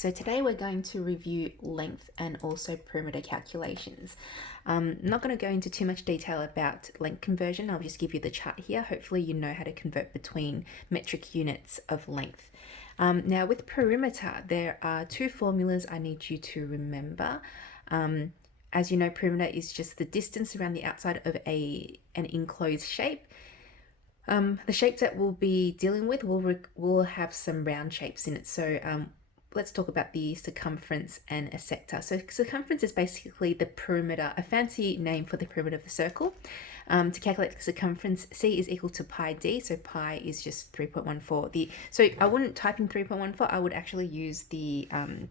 So today we're going to review length and also perimeter calculations. I'm not going to go into too much detail about length conversion. I'll just give you the chart here. Hopefully you know how to convert between metric units of length. Now with perimeter, there are two formulas I need you to remember. As you know, perimeter is just the distance around the outside of an enclosed shape. The shapes that we'll be dealing with will have some round shapes in it. So let's talk about the circumference and a sector. So circumference is basically the perimeter, a fancy name for the perimeter of the circle. To calculate the circumference, C is equal to pi d. So pi is just 3.14. So I wouldn't type in 3.14. I would actually use the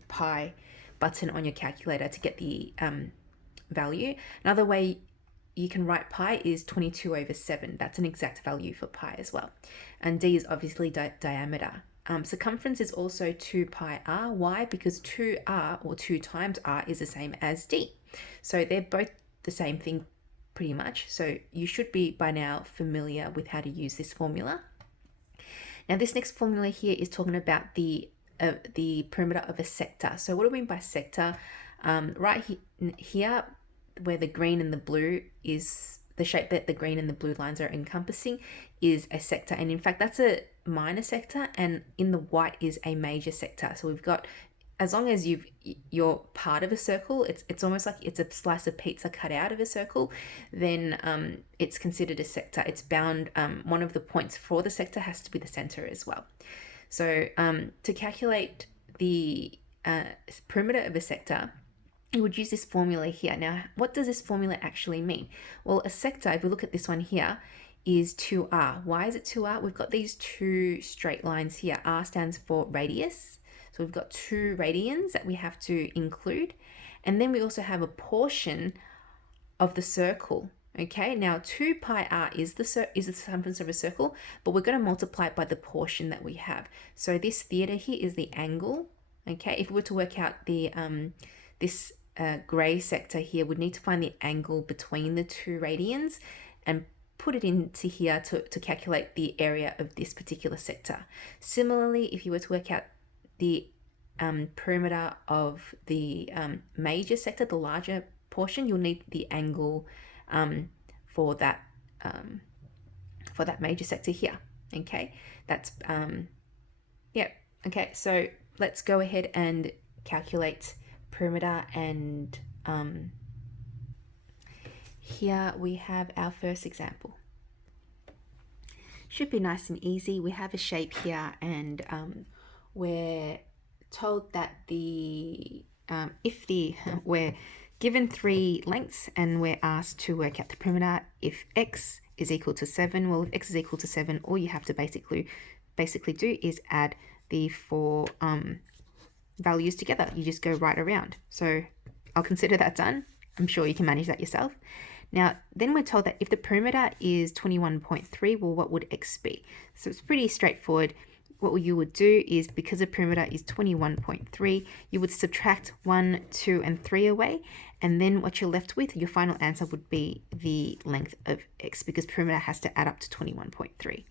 pi button on your calculator to get the value. Another way you can write pi is 22/7. That's an exact value for pi as well. And d is obviously diameter. Circumference is also 2 pi r. Why? Because 2r or 2 times r is the same as d. So they're both the same thing pretty much. So you should be by now familiar with how to use this formula. Now this next formula here is talking about the perimeter of a sector. So what do we mean by sector? Right here where the green and the blue is the shape that the green and the blue lines are encompassing is a sector. And in fact, that's a minor sector, and in the white is a major sector. So we've got, as long as you're part of a circle, it's almost like it's a slice of pizza cut out of a circle, then it's considered a sector. It's bound, one of the points for the sector has to be the center as well. So to calculate the perimeter of a sector, you would use this formula here. Now, what does this formula actually mean? Well, a sector, if we look at this one here, is 2r. Why is it 2r? We've got these two straight lines here. R stands for radius. So we've got 2 radians that we have to include. And then we also have a portion of the circle. Okay, now 2 pi r is the circumference of a circle, but we're going to multiply it by the portion that we have. So this theta here is the angle. Okay, if we were to work out the this gray sector here, we'd need to find the angle between the 2 radians and put it into here to calculate the area of this particular sector. Similarly, if you were to work out the perimeter of the major sector, the larger portion, you'll need the angle for that major sector here. Okay, that's yeah. Okay, so let's go ahead and calculate perimeter, and here we have our first example. Should be nice and easy. We have a shape here, and we're told that we're given 3 lengths and we're asked to work out the perimeter if x is equal to 7. Well, if x is equal to 7, all you have to basically do is add the 4 values together. You just go right around. So I'll consider that done. I'm sure you can manage that yourself. Now, then we're told that if the perimeter is 21.3, well, what would x be? So it's pretty straightforward. What you would do is, because the perimeter is 21.3, you would subtract 1, 2, and 3 away, and then what you're left with, your final answer would be the length of x, because perimeter has to add up to 21.3.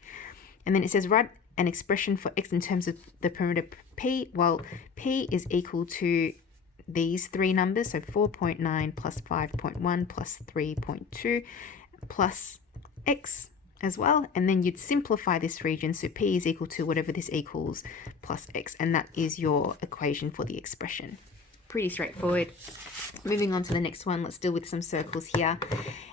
And then it says write an expression for x in terms of the perimeter p. Well, p is equal to these 3 numbers, so 4.9 plus 5.1 plus 3.2 plus x as well, and then you'd simplify this region, so p is equal to whatever this equals plus x, and that is your equation for the expression. Pretty straightforward. Moving on to the next one, let's deal with some circles here.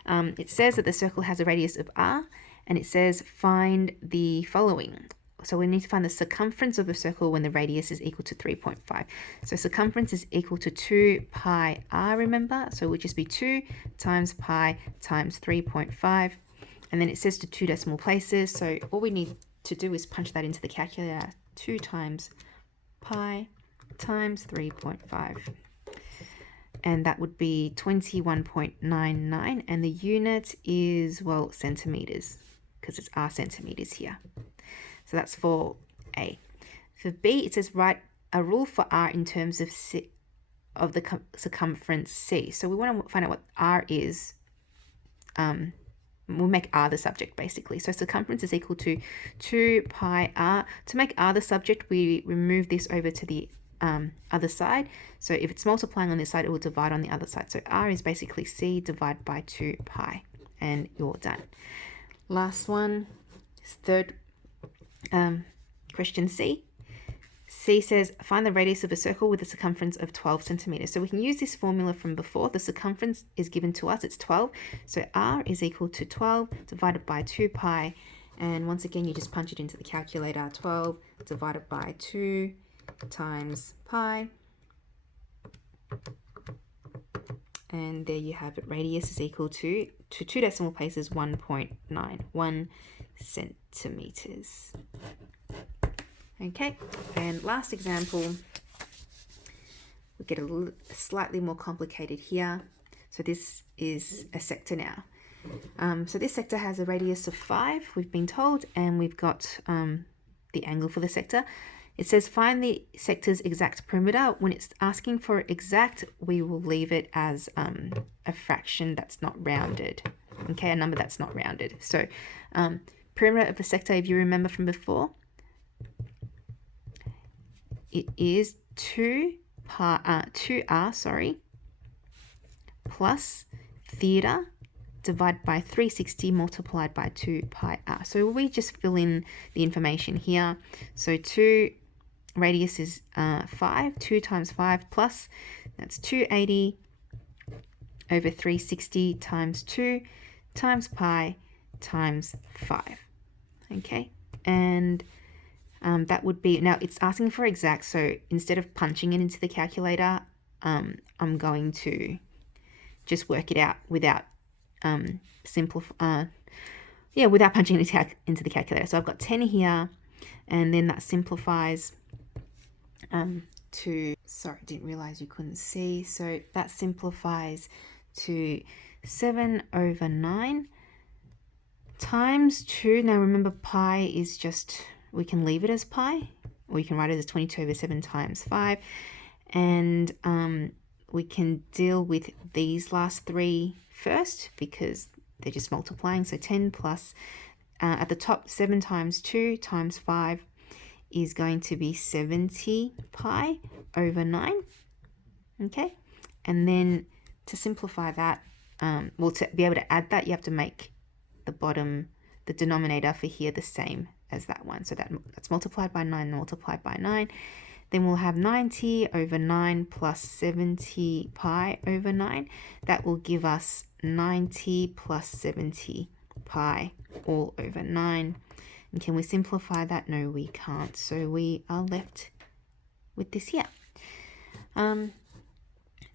It says that the circle has a radius of r, and it says find the following. So we need to find the circumference of a circle when the radius is equal to 3.5. So circumference is equal to 2 pi r, remember? So it would just be 2 times pi times 3.5. And then it says to 2 decimal places. So all we need to do is punch that into the calculator. 2 times pi times 3.5. And that would be 21.99. And the unit is, well, centimeters, because it's r centimeters here. So that's for A. For B, it says write a rule for R in terms of the circumference C. So we want to find out what R is. We'll make R the subject basically. So circumference is equal to 2 pi R. To make R the subject, we remove this over to the other side. So if it's multiplying on this side, it will divide on the other side. So r is basically c divided by 2 pi, and you're done. Last one, third question C. C says, find the radius of a circle with a circumference of 12 centimeters. So we can use this formula from before. The circumference is given to us, it's 12. So r is equal to 12 divided by 2 pi. And once again, you just punch it into the calculator. 12 divided by 2 times pi. And there you have it. Radius is equal to 2 decimal places, 1.91 centimeters. Okay, and last example, we get a slightly more complicated here. So this is a sector now. So this sector has a radius of 5, we've been told, and we've got the angle for the sector. It says find the sector's exact perimeter. When it's asking for exact, we will leave it as a fraction that's not rounded. Okay, a number that's not rounded. So perimeter of the sector, if you remember from before, it is 2r plus theta divided by 360 multiplied by 2 pi r. So we just fill in the information here. So 2 radius is 5, 2 times 5 plus, that's 280 over 360 times 2 times pi times 5. Okay, and that would be, now it's asking for exact, so instead of punching it into the calculator, I'm going to just work it out without without punching it into the calculator. So I've got 10 here, and then that simplifies to, sorry, didn't realize you couldn't see. So that simplifies to 7 over 9 times 2. Now remember, pi is just, we can leave it as pi, or you can write it as 22 over 7 times 5. And we can deal with these last 3 first because they're just multiplying. So 10 plus, at the top, 7 times 2 times 5 is going to be 70 pi over 9. Okay, and then to simplify that, well, to be able to add that, you have to make the bottom, the denominator for here, the same as that one. So that's multiplied by 9, multiplied by 9. Then we'll have 90 over 9 plus 70 pi over 9. That will give us 90 plus 70 pi all over 9. And can we simplify that? No, we can't. So we are left with this here. Then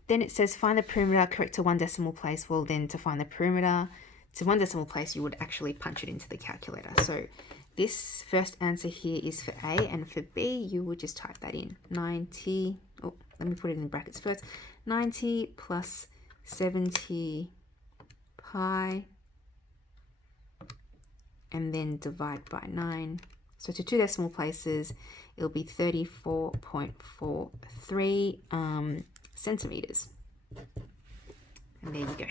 it says find the perimeter correct to 1 decimal place. Well, then to find the perimeter to 1 decimal place, you would actually punch it into the calculator. So this first answer here is for A, and for B, you would just type that in. 90, oh, let me put it in brackets first. 90 plus 70 pi, and then divide by 9. So to 2 decimal places, it'll be 34.43 centimeters. And there you go.